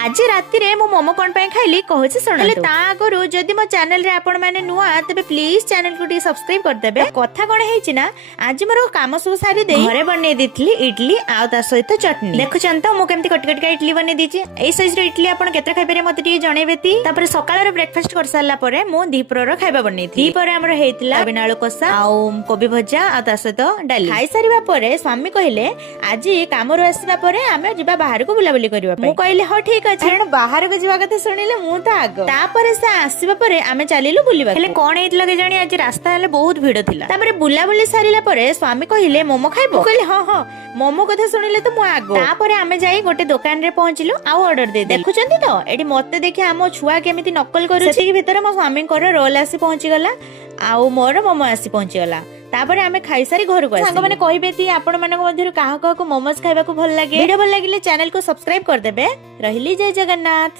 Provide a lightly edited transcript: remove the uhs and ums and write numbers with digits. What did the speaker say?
आज राति रे मो मोमो कोन पय खाइली कहूची सुनले ता आगरु जदि मो चैनल रे आपण माने नुआ तबे प्लीज चैनल को टी सब्सक्राइब कर देबे। कथा कोन हेची ना आज मोर काम सब सारी दे घरे बनै दिथली इडली आ ता सहित चटनी। देखुचन त मो केमती कट कट का इडली बनै दीची। एई साइज रो इडली आपण केते खाइ पारे मते टी जणैबेती। तापर सकाळ रे ब्रेकफास्ट कर सारला परे मो दीपर रो खाइबा बनै थी। दीपर हमर हेतिला बिनाळू कोसा आ कोबी भजा आ ता सहित डाली। खाइ सारिबा परे स्वामी कहिले आज काम रो आसीबा परे आमे जिबा बाहर को बुला बुली करबा पे। मु कहिले ह ठीक अछि कारण बाहर को जिबा कथा सुनिले मु त आगो। तापर से आसीबा परे आमे चलिलु बुलिबा। हेले कोन हेतिला के जानी आज रास्ता हेले बहुत भीड़ थिला। तापर बुला बुली सारिला परे स्वामी कहिले मोमो खाइबो। कहिले ह ह मोमो कथा सुनिले तो मु आगो। तापर आमे जाई गोटे दुकान रे पहुंचिलु आ ऑर्डर दे दे। देखुचंती तो एडी मते देखि हमो छुआ केमिति नकल करू सेति भीतर मो स्वामी कर रोल आसी पहुंची गला आ मोर मोमो आसी पहुंची गला। तापरे आमे खाइ सारी घर को सांग माने कहिबे ती आपण मानक मध्यरु काहा को मोमोस खाइबा को भल लागे। वीडियो भल लागिले चैनल को सब्सक्राइब कर देबे। रहिली जय जगन्नाथ।